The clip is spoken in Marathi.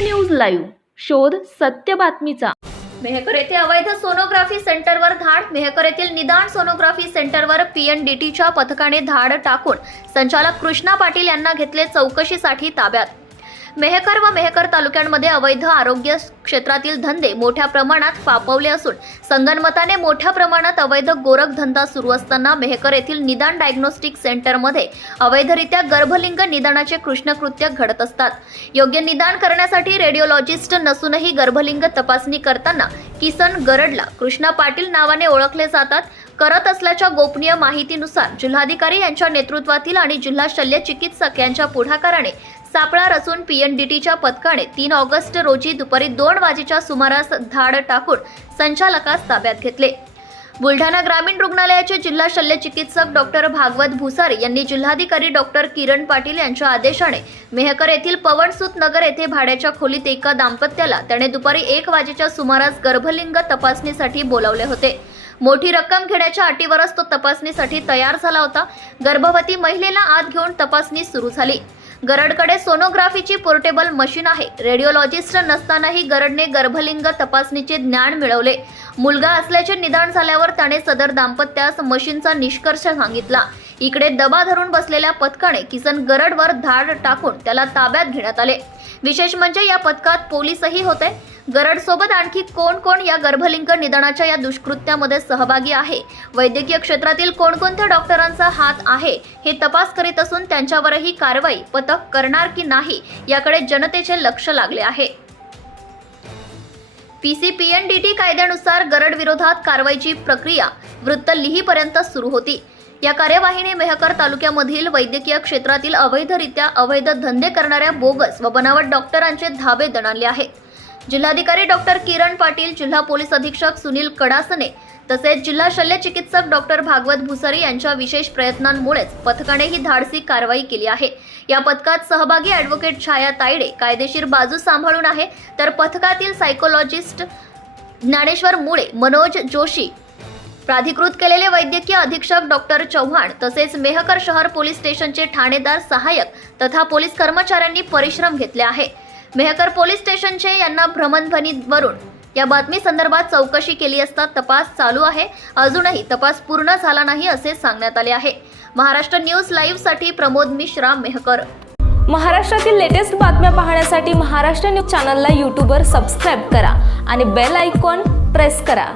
News live. शोध सत्य बातमीचा. मेहकर येथे अवैध सोनोग्राफी सेंटरवर धाड. मेहकर येथील निदान सोनोग्राफी सेंटरवर पीएनडीटीच्या पथकाने धाड टाकून संचालक कृष्णा पाटील यांना घेतले चौकशीसाठी ताब्यात. मेहकर व मेहकर तालुक्यांमध्ये अवैध आरोग्य क्षेत्रातील धंदे मोठ्या प्रमाणात फापवले असून संगनमताने मोठ्या प्रमाणात अवैध गोरख धंदा सुरू असताना मेहकर येथील निदान डायग्नोस्टिक सेंटरमध्ये अवैधरित्या गर्भलिंग निदानाचे कृष्णकृत्य घडत असतात. योग्य निदान करण्यासाठी रेडिओलॉजिस्ट नसूनही गर्भलिंग तपासणी करताना किसन गरडला कृष्णा पाटील नावाने ओळखले जातात. करत असल्याच्या गोपनीय माहितीनुसार जिल्हाधिकारी यांच्या नेतृत्वातील आणि जिल्हा शल्य चिकित्सक यांच्या पुढाकाराने सापळा रचून पीएनडीटीच्या पथकाने तीन ऑगस्ट रोजी दुपारी दोन वाजेच्या सुमारास धाड टाकून संचालकास ताब्यात घेतले. बुलढाणा ग्रामीण रुग्णालयाचे जिल्हा शल्य चिकित्सक डॉक्टर भागवत भुसारे यांनी जिल्हाधिकारी डॉक्टर किरण पाटील यांच्या आदेशाने मेहकर येथील पवनसूत नगर येथे भाड्याच्या खोलीत एका दाम्पत्याला त्याने दुपारी एक वाजेच्या सुमारास गर्भलिंग तपासणीसाठी बोलावले होते. मोठी रक्कम घेण्याच्या अटीवरच तो तपासणीसाठी तयार झाला होता. गर्भवती महिलेला आत घेऊन तपासणी सुरू झाली. गरडकडे सोनोग्राफीची पोर्टेबल मशीन आहे. रेडिओलॉजिस्ट नसतानाही गरडने गर्भलिंग तपासणीचे ज्ञान मिळवले. मुलगा असल्याचे निदान झाल्यावर त्याने सदर दाम्पत्यास मशीनचा निष्कर्ष सांगितला. इकडे दबा धरून बसलेल्या पथकाने किसन गरडवर धाड टाकून त्याला ताब्यात घेण्यात आले. विशेष म्हणजे या पथकात पोलीसही होते. गरडसोबत आणखी कोण कोण या गर्भलिंग निदानाच्या या दुष्कृत्यामध्ये सहभागी आहे? वैद्यकीय क्षेत्रातील कोणकोणत्या डॉक्टरांचा हात आहे? हे तपास करीत असून त्यांच्यावरही कारवाई पथक करणार की नाही याकडे जनतेचे लक्ष लागले आहे. पीसीपीएनडीटी कायद्यानुसार गरड विरोधात कारवाईची प्रक्रिया वृत्त लिहीपर्यंत सुरू होती. या कार्यवाहीने मेहकर तालुक्यामधील वैद्यकीय क्षेत्रातील अवैधरित्या अवैध धंदे करणाऱ्या बोगस व बनावट डॉक्टरांचे धाबे दणाणले आहेत. जिल्हाधिकारी डॉक्टर किरण पाटील जिल्हा पोलीस अधीक्षक सुनील कडासने तसेच जिल्हा शल्य चिकित्सक डॉक्टर भागवत भुसारी यांच्या विशेष प्रयत्नांमुळेच पथकाने ही धाडसी कारवाई केली आहे. या पथकात सहभागी ॲडव्होकेट छाया तायडे कायदेशीर बाजू सांभाळून आहे. तर पथकातील सायकोलॉजिस्ट ज्ञानेश्वर मुळे मनोज जोशी प्राधिकृत केलेले वैद्यकीय अधीक्षक डॉक्टर चव्हाण तसेच मेहकर शहर पोलीस स्टेशनचे ठाणेदार सहाय्यक तथा पोलीस कर्मचाऱ्यांनी परिश्रम घेतले आहे. मेहकर पोलीस स्टेशनचे यांना भ्रमणध्वनीवरून या बातमी संदर्भात चौकशी केली असता तपास चालू आहे. अजूनही तपास पूर्ण झाला नाही असे सांगण्यात आले आहे. महाराष्ट्र न्यूज लाईव्हसाठी प्रमोद मिश्रा मेहकर. महाराष्ट्रातील लेटेस्ट बातम्या पाहण्यासाठी महाराष्ट्र न्यूज चॅनलला यूट्यूबवर सबस्क्राईब करा आणि बेल आयकॉन प्रेस करा.